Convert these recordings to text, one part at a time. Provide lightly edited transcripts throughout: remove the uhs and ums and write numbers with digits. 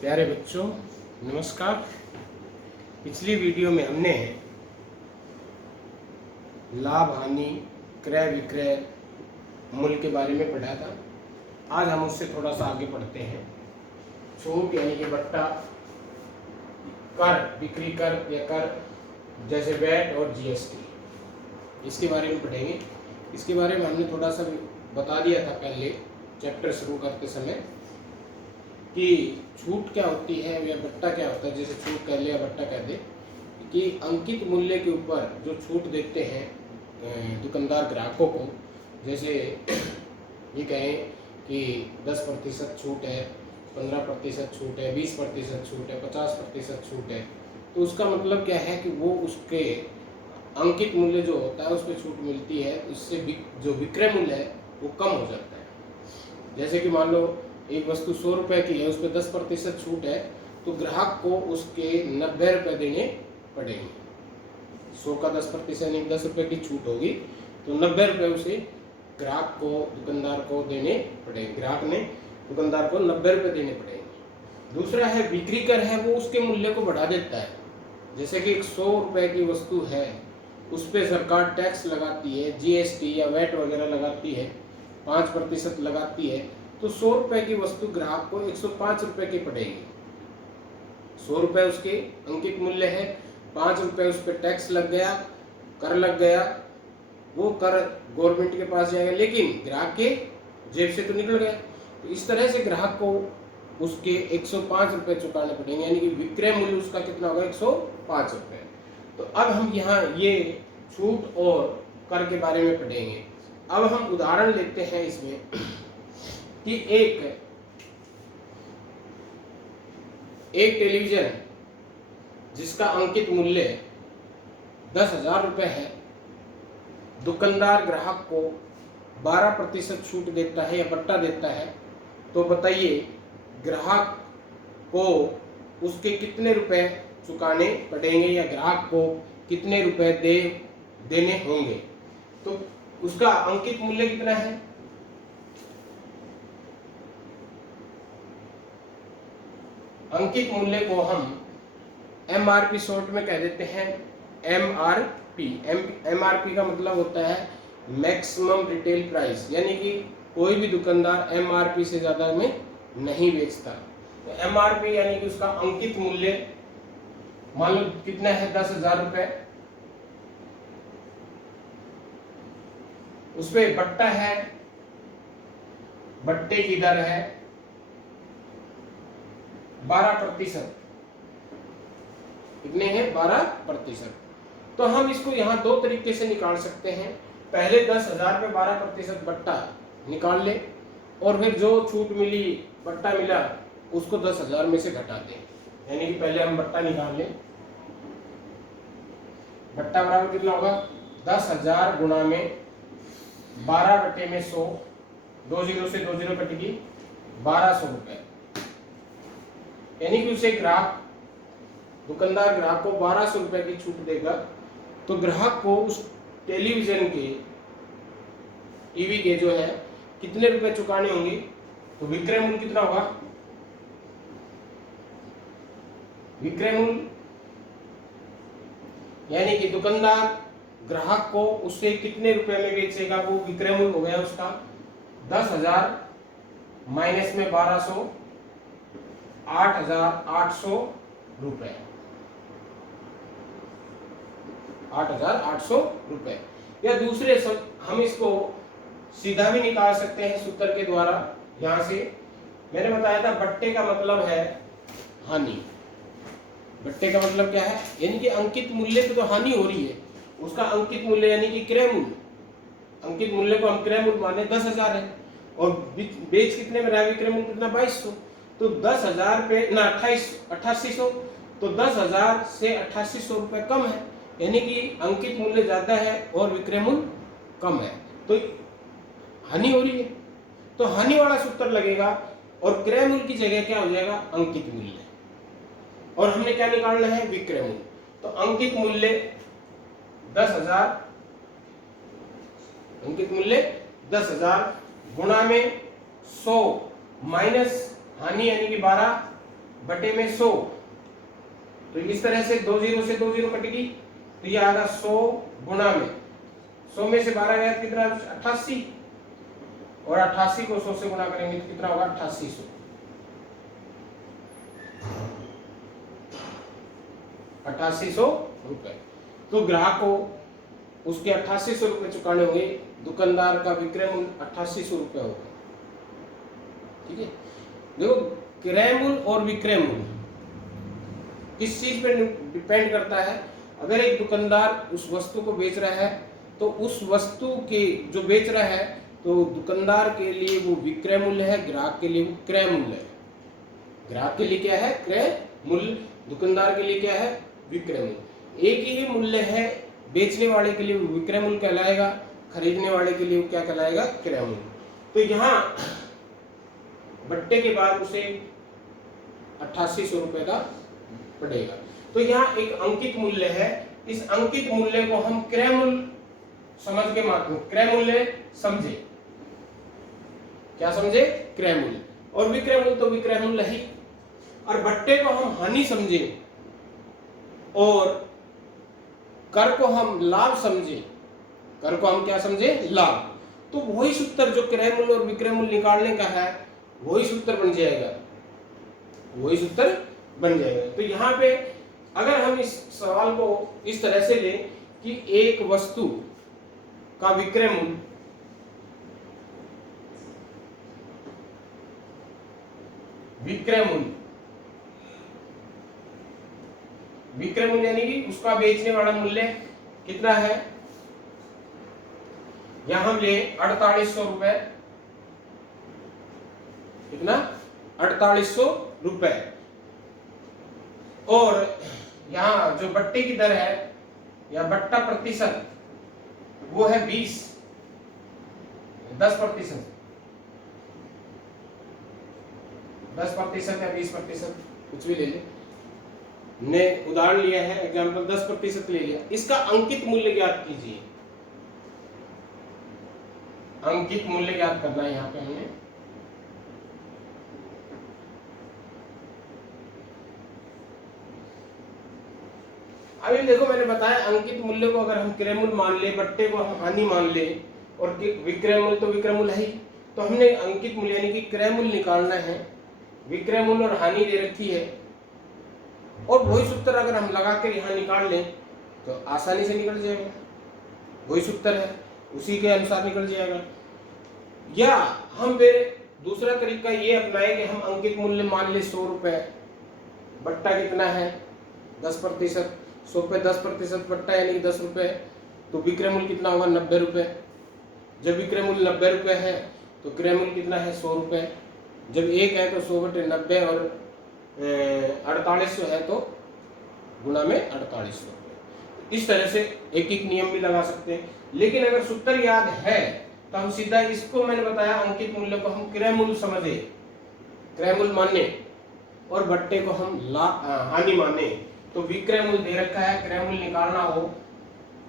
प्यारे बच्चों, नमस्कार। पिछली वीडियो में हमने लाभ हानि क्रय विक्रय मूल्य के बारे में पढ़ा था। आज हम उससे थोड़ा सा आगे पढ़ते हैं। छूट यानी कि बट्टा, कर, बिक्री कर या कर, जैसे वैट और जीएसटी, इसके बारे में पढ़ेंगे। इसके बारे में हमने थोड़ा सा बता दिया था पहले चैप्टर शुरू करते समय कि छूट क्या होती है या बट्टा क्या होता है। जैसे छूट कह ले या बट्टा कह दे कि अंकित मूल्य के ऊपर जो छूट देते हैं दुकानदार ग्राहकों को, जैसे ये कहें कि 10% छूट है, 15% छूट है, 20% छूट है, 50% छूट है, तो उसका मतलब क्या है कि वो उसके अंकित मूल्य जो होता है उस पर छूट मिलती है, उससे जो विक्रय मूल्य है वो कम हो जाता है। जैसे कि मान लो एक वस्तु 100 रुपये की है, उस पर 10% छूट है, तो ग्राहक को उसके 90 रुपये देने पड़ेंगे। 100 का 10% यानी 10 रुपये की छूट होगी, तो 90 रुपये उसे ग्राहक को दुकानदार को देने पड़ेंगे। ग्राहक ने दुकानदार को 90 रुपये देने पड़ेंगे। दूसरा है बिक्री कर है, वो उसके मूल्य को बढ़ा देता है। जैसे कि 100 रुपये की वस्तु है, उस पर सरकार टैक्स लगाती है, जीएसटी या वैट वगैरह लगाती है, 5% लगाती है, तो 100 रुपये की वस्तु ग्राहक को 105 रुपये की पड़ेगी। 100 रुपये उसके अंकित मूल्य है, 5 रुपये उस पर टैक्स लग गया, कर लग गया, वो कर गवर्नमेंट के पास जाएगा, लेकिन ग्राहक के जेब से तो निकल गया। तो इस तरह से ग्राहक को उसके 105 रुपये चुकाने पड़ेंगे, यानी कि विक्रय मूल्य उसका कितना होगा, 105 रुपये। तो अब हम यहाँ ये छूट और कर के बारे में पढ़ेंगे। अब हम उदाहरण लेते हैं इसमें कि एक टेलीविजन जिसका अंकित मूल्य 10,000 रुपये है, दुकानदार ग्राहक को 12% छूट देता है या बट्टा देता है, तो बताइए ग्राहक को उसके कितने रुपए चुकाने पड़ेंगे या ग्राहक को कितने रुपए देने होंगे। तो उसका अंकित मूल्य कितना है, अंकित मूल्य को हम एमआरपी शॉर्ट में कह देते हैं एमआरपी। एमआरपी का मतलब होता है मैक्सिमम रिटेल प्राइस, यानी कि कोई भी दुकानदार एमआरपी से ज़्यादा में नहीं बेचता। तो एमआरपी यानी कि उसका अंकित मूल्य मान लो कितना है, 10,000 रुपये। उस पर बट्टा है, बट्टे की दर है 12%। कितने हैं, 12%। तो हम इसको यहाँ दो तरीके से निकाल सकते हैं। पहले 10,000 पे 12% बट्टा निकाल ले, और फिर जो छूट मिली, बट्टा मिला, उसको 10,000 में से घटा दें। यानी कि पहले हम बट्टा निकाल लें। बट्टा बराबर कितना होगा, 10,000 गुणा में 12/100, 2 जीरो से 2 जीरो कटेगी, 1200 रुपये। यानी कि उसे ग्राहक, दुकानदार ग्राहक को 1200 रुपये की छूट देगा। तो ग्राहक को उस टेलीविजन के, टीवी के जो है कितने रुपए चुकाने होंगे, तो विक्रय मूल्य कितना होगा, विक्रय मूल्य यानी कि दुकानदार ग्राहक को उससे कितने रुपए में बेचेगा, वो विक्रय मूल्य हो गया उसका 10,000 माइनस में 1200, 8,800 रुपए, 8,800 रुपए। या दूसरे हम इसको सीधा भी निकाल सकते हैं सूत्र के द्वारा। यहां से मैंने बताया था बट्टे का मतलब है हानि। बट्टे का मतलब क्या है, यानी कि अंकित मूल्य की तो हानि हो रही है, उसका अंकित मूल्य यानी कि क्रय मूल्य, अंकित मूल्य को हम क्रय मूल्य माने 10,000 है, और बेच कितने में रहा, विक्रय मूल्य कितना 2200। तो 10,000 पे ना 8800, तो 10,000 से 8800 रुपये कम है, यानी कि अंकित मूल्य ज्यादा है और विक्रय मूल्य कम है, तो हानि हो रही है। तो हानि वाला सूत्र लगेगा और क्रय मूल्य की जगह क्या हो जाएगा, अंकित मूल्य। और हमने क्या निकालना है, विक्रय मूल्य। तो अंकित मूल्य 10,000, अंकित मूल्य 10,000 गुणा में 100 माइनस हानि यानी कि 12, बटे में 100। तो इस तरह से 2 जीरो से 2 जीरो कटेगी, तो ये आएगा 100 गुणा में 100 में से 12 गया कितना, 88, और 88 को 100 से गुणा करेंगे तो कितना होगा, 8800। 8800 रुपए। तो ग्राहक को उसके 8800 रुपए चुकाने होंगे, दुकानदार का विक्रय मूल्य 8800 रुपए होगा। ठीक है, देखो क्रय मूल्य और विक्रय मूल्य किस चीज पे डिपेंड करता है। अगर एक दुकानदार उस वस्तु को बेच रहा है तो उस वस्तु के जो बेच रहा है तो दुकानदार के लिए वो विक्रय मूल्य है, ग्राहक के लिए वो क्रय मूल्य है। ग्राहक के लिए क्या है, क्रय मूल्य, दुकानदार के लिए क्या है, विक्रय मूल्य। एक ही मूल्य है, बेचने वाले के लिए विक्रय मूल्य कहलाएगा, खरीदने वाले के लिए क्या कहलाएगा, क्रय मूल्य। तो यहाँ बट्टे के बाद उसे 8800 रुपए का पड़ेगा। तो यहाँ एक अंकित मूल्य है, इस अंकित मूल्य को हम क्रय मूल्य समझ के माध्यम, क्रय मूल्य समझे, क्या समझे, क्रय मूल्य। और विक्रय मूल्य तो विक्रय मूल्य ही। और बट्टे को हम हानि समझे और कर को हम लाभ समझे, कर को हम क्या समझे, लाभ। तो वही सूत्र जो क्रय मूल्य और विक्रय मूल्य निकालने का है वही सूत्र बन जाएगा, वही सूत्र बन जाएगा। तो यहाँ पे अगर हम इस सवाल को इस तरह से लें कि एक वस्तु का विक्रय मूल्य विक्रय मूल्य यानी कि उसका बेचने वाला मूल्य कितना है, यहां हम ले 4800 रुपए, कितना, 4800 रुपए। और यहां जो बट्टे की दर है या बट्टा प्रतिशत वो है 10% या 20%, कुछ भी ले ले, ने उदाहरण लिया है, एग्जाम्पल 10% ले लिया। इसका अंकित मूल्य ज्ञात कीजिए, अंकित मूल्य ज्ञात करना है यहाँ पे हमें। अभी देखो मैंने बताया अंकित मूल्य को अगर हम क्रय मूल्य मान ले, बट्टे को हम हानि मान ले और विक्रय मूल्य तो विक्रय मूल्य है ही, तो हमने अंकित मूल्य यानी कि क्रय मूल्य निकालना है। विक्रय मूल्य और हानि दे रखी है और वही सूत्र अगर हम लगा कर यहाँ निकाल लें तो आसानी से निकल जाएगा, वही सूत्र है उसी के अनुसार निकल जाएगा। या हम फिर दूसरा तरीका ये अपनाएं कि हम अंकित मूल्य मान ले 100 रुपए, बट्टा कितना है 10%, 100 पे 10% बट्टा यानी कि 10 रुपए, तो विक्रय मूल्य कितना होगा 90 रुपए। जब विक्रय मूल्य 90 रुपए है तो क्रय मूल्य कितना है 100 रुपए। जब एक है तो 100 बटे 90 और 4800 है तो गुणा में 4800 रुपए। इस तरह से एक एक नियम भी लगा सकते हैं। लेकिन अगर सूत्र याद है तो हम सीधा इसको, मैंने बताया अंकित मूल्य को हम क्रय मूल्य समझे, क्रय मूल्य माने और बट्टे को हम हानि माने। तो विक्रय मूल्य दे रखा है, क्रय मूल्य निकालना हो,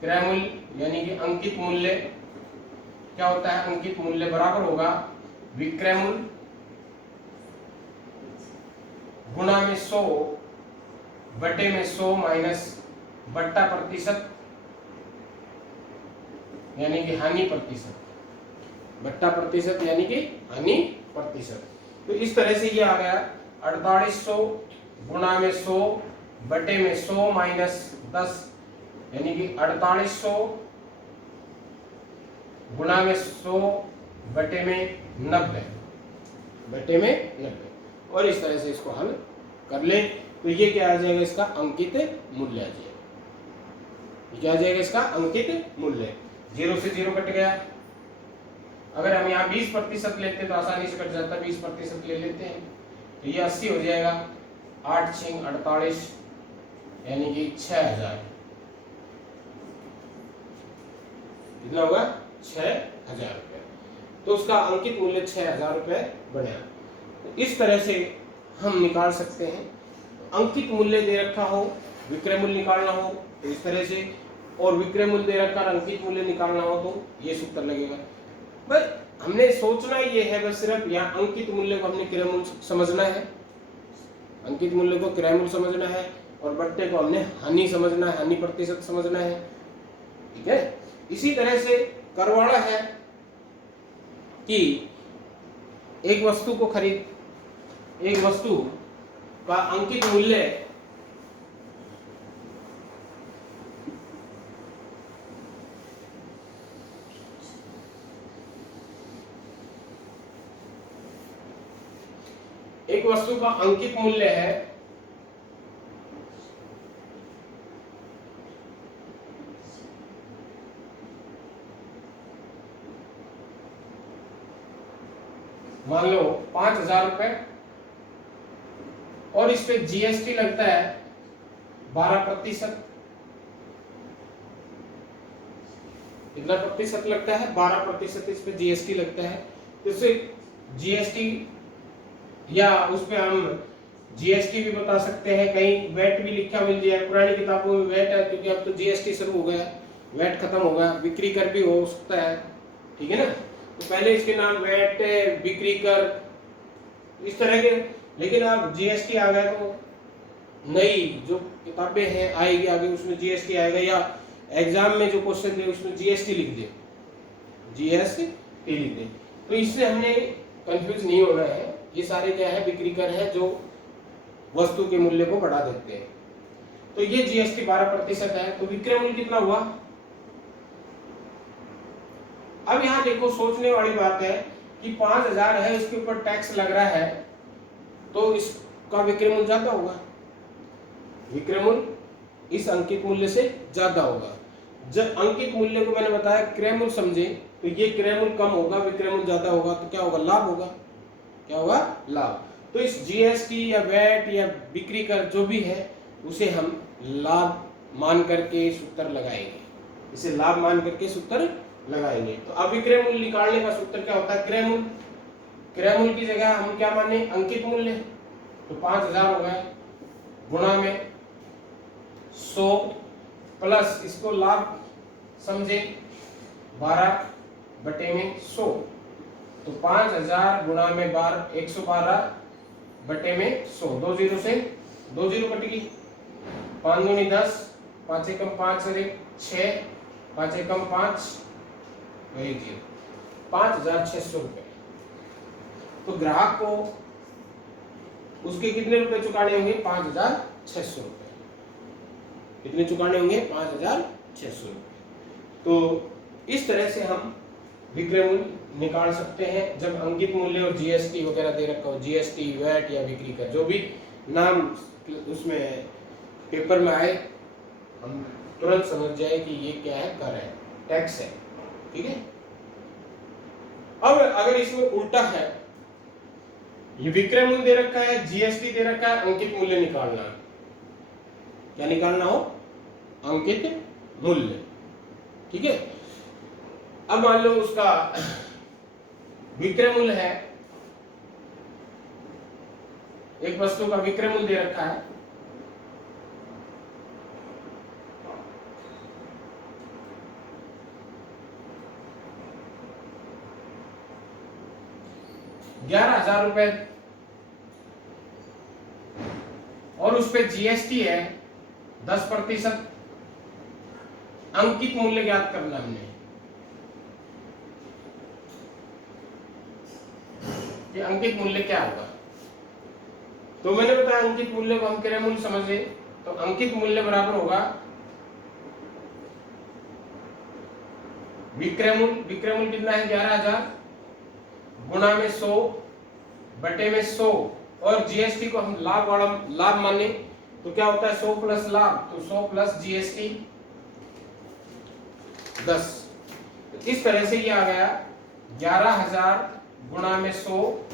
क्रय मूल्य यानी कि अंकित मूल्य क्या होता है, अंकित मूल्य बराबर होगा विक्रय मूल्य गुणा में 100 बटे में 100 माइनस बट्टा प्रतिशत यानी कि हानि प्रतिशत, बट्टा प्रतिशत यानी कि हानि प्रतिशत। तो इस तरह से ये आ गया 4800 गुणा में 100 बटे में 100 माइनस 10 यानी कि 4800 गुणा में 100 बटे में 90, बटे में 90। और इस तरह से इसको हल कर ले तो ये क्या आ जाएगा, इसका अंकित मूल्य आ जाएगा। ये क्या आ जाएगा, इसका अंकित मूल्य। 0 से 0 कट गया। अगर हम यहाँ 20% लेते तो आसानी से कट जाता, 20% ले लेते हैं तो ये 80 हो जाएगा। 8 6 48 यानी कि 6000, कितना होगा 6000 रुपये। तो उसका अंकित मूल्य 6000 रुपये बना। तो इस तरह से हम निकाल सकते हैं। अंकित मूल्य दे रखा हो, विक्रय मूल्य निकालना हो तो इस तरह से, और विक्रय मूल्य दे रखा अंकित मूल्य निकालना हो तो ये सूत्र लगेगा। बस हमने सोचना ये है, बस सिर्फ यहाँ अंकित मूल्य को हमने क्रय मूल्य समझना है, अंकित मूल्य को क्रय मूल्य समझना है और बट्टे को हमने हानि समझना है, हानि प्रतिशत समझना है। ठीक है, इसी तरह से करवाड़ा है कि एक वस्तु का अंकित मूल्य है मान लो 5,000 रुपए और इस पे जीएसटी लगता है 12%। कितना प्रतिशत लगता है? 12% इस पे जीएसटी लगता है। तो इसे जीएसटी या उस पे हम जीएसटी भी बता सकते हैं, कहीं वेट भी लिखा मिल जाए। पुरानी किताबों में वेट है क्योंकि अब तो जीएसटी शुरू हो गया, वेट खत्म हो गया, बिक्री कर भी हो सकता है। ठीक है ना, तो पहले इसके नाम वेट, बिक्री कर, इस तरह के। लेकिन अब जीएसटी आ गया तो नई जो किताबें हैं आएगी आगे उसमें जीएसटी आएगा, या एग्जाम में जो क्वेश्चन दे उसमें जीएसटी लिख दे, जीएसटी लिख दे। तो इससे हमने कंफ्यूज नहीं होना है। ये सारे क्या है? बिक्री कर है जो वस्तु के मूल्य को बढ़ा देते हैं। तो ये जीएसटी 12% है। तो विक्रय मूल्य कितना हुआ? अब यहां देखो, सोचने वाली बात है कि 5,000 है, इसके ऊपर टैक्स लग रहा है, तो इसका विक्रय मूल्य ज्यादा होगा। विक्रय मूल्य इस अंकित मूल्य से ज्यादा होगा। जब अंकित मूल्य को मैंने बताया क्रय मूल्य समझे, तो ये क्रय मूल्य कम होगा, विक्रय मूल्य ज्यादा होगा, तो क्या होगा? लाभ होगा। क्या होगा? लाभ। तो इस जीएसटी या वैट या बिक्री कर जो भी है उसे हम लाभ मान करके सूत्र लगाएंगे, इसे लाभ मान करके सूत्र लगाएंगे। तो अब विक्रय मूल्य निकालने का सूत्र क्या होता है? क्रय मूल्य। क्रय मूल्य की जगह हम क्या माने? अंकित मूल्य। तो 5,000 हो गए गुणा में 100 प्लस इसको लाभ समझे 12/100। तो 5,000 गुणा में 112/100। 2 जीरो से 2 जीरो कट गई, 5 दूनी 10, 5 एकम 5 और 6, 5 एकम 5 वही 0, 5,600 रुपए। तो ग्राहक को उसके कितने रुपए चुकाने होंगे? 5,600 रुपए। कितने चुकाने होंगे? 5,600 रुपए। तो इस तरह से हम विक्रय मूल्य निकाल सकते हैं जब अंकित मूल्य और जीएसटी वगैरह दे रखा हो, जीएसटी, वैट या बिक्री कर जो भी नाम उसमें पेपर में आए, हम तुरंत समझ जाए कि ये क्या है? कर है, टैक्स है। ठीक है। अब अगर इसमें उल्टा है, ये विक्रय मूल्य दे रखा है, जीएसटी दे रखा है, अंकित मूल्य निकालना। क्या निकालना हो? अंकित मूल्य। ठीक है। अब मान लो उसका विक्रय मूल्य है, एक वस्तु का विक्रय मूल्य दे रखा है 11,000 रुपए और उस पे जीएसटी है 10%। अंकित मूल्य ज्ञात करना हमने कि अंकित मूल्य क्या होगा। तो मैंने बताया अंकित मूल्य को हम क्रय मूल्य समझे, तो अंकित मूल्य बराबर होगा विक्रय मूल्य। विक्रय मूल्य कितना है? 11,000 गुणा में 100 बटे में 100 और जीएसटी को हम लाभ माने, तो क्या होता है? 100 प्लस लाभ, तो 100 प्लस जीएसटी 10। इस तरह से ये आ गया 11,000 गुणा में 100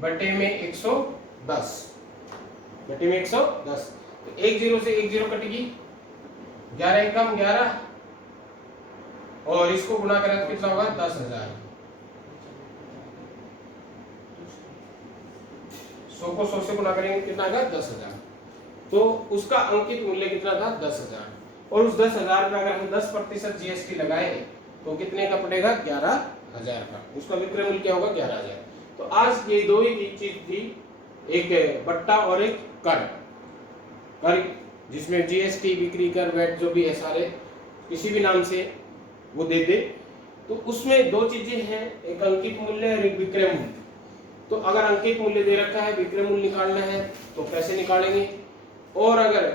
बटे में 110 बटे में 110। तो 1 जीरो से 1 जीरो कटेगी, 11 एकम 11 और इसको गुणा करें तो कितना होगा? 10,000। 100 को 100 से गुणा करेंगे कितना आएगा? 10,000। तो उसका अंकित मूल्य कितना था? 10,000। और उस 10,000 में अगर हम 10% जीएसटी लगाए तो कितने का पड़ेगा? 11,000 का। उसका विक्रय मूल्य क्या होगा? 11,000। तो आज ये दो ही चीज थी, एक बट्टा और एक कर। कर जिसमें जीएसटी, बिक्री कर, वैट जो भी है सारे किसी भी नाम से वो दे दे, तो उसमें दो चीजें हैं, एक अंकित मूल्य और एक विक्रय मूल्य। तो अगर अंकित मूल्य दे रखा है, विक्रय मूल्य निकालना है तो कैसे निकालेंगे, और अगर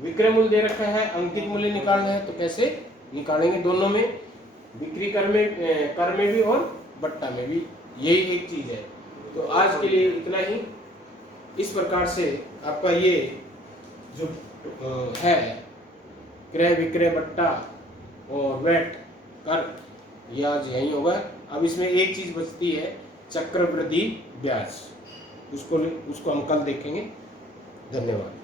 विक्रय मूल्य दे रखा है, अंकित मूल्य निकालना है तो कैसे निकालेंगे। दोनों में, बिक्री कर में भी और बट्टा में भी यही एक चीज है। तो आज के लिए इतना ही। इस प्रकार से आपका ये जो है क्रय विक्रय बट्टा और वैट कर, यह आज यही होगा। अब इसमें एक चीज बचती है, चक्रवृद्धि ब्याज, उसको हम कल देखेंगे। धन्यवाद।